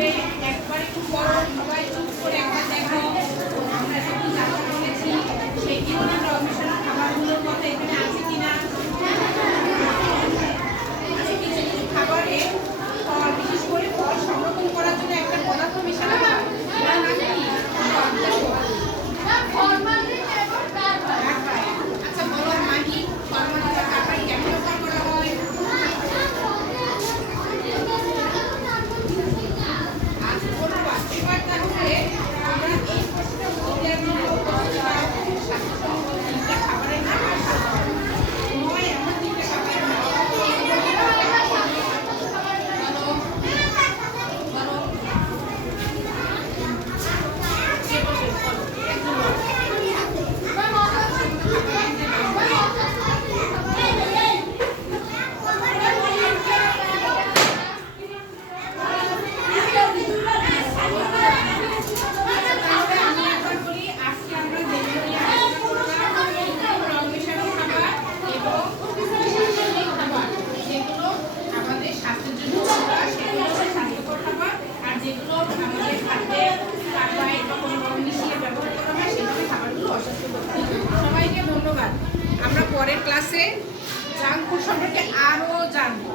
করে একবার একটু পড়ো, সবাই চুপ করে একবার দেখো আমরা যখন জানতে পেরেছি সেই ধরনের রমেশন খাবারগুলোর কথা এখানে আছে কিনা। আছে কিছু কিছু খাবারে ফল, বিশেষ করে ফল সংরক্ষণ করার জন্য একটা পদার্থ মেশানো হয়, তার নাম কি? আচ্ছা বলো মাহি, ফরমালিনটা কার্বাইড কেন ব্যবহার করা হয়? আজ বলবো এবার তাহলে আমরা এই প্রশ্নটা উত্তর দেওয়ার জন্য স্বাস্থ্যসম্মত তিনটা খাবারের নাম আর নয় এমন তিনটা খাবারের নাম পরের ক্লাসে জাঙ্ক ফুড সম্পর্কে আরো জানবো।